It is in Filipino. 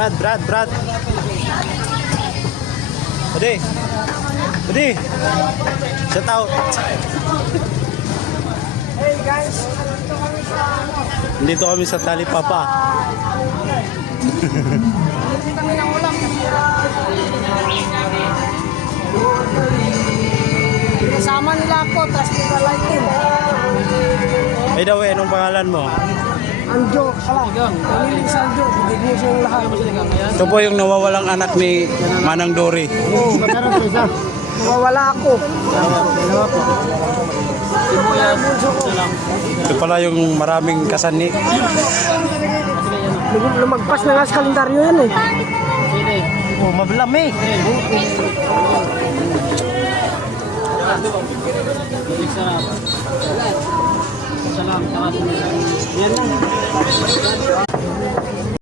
Brad. Pwede. Shout out. Hey guys, Dito kami sa Talipapa. hindi kami ng ulam. Kasama nila ako, tapos nila lighting. Ay daw, anong pangalan mo? Anjo, pamiling sa Anjo, bigyan siya yung lahat. Ito po yung nawawalang anak ni Manang Dory. Oo, mawawala ako. Ito pala yung maraming kasani. Lumagpas na nga sa kalendaryo yan eh. Oh, mablam eh. Salam. Yan lang.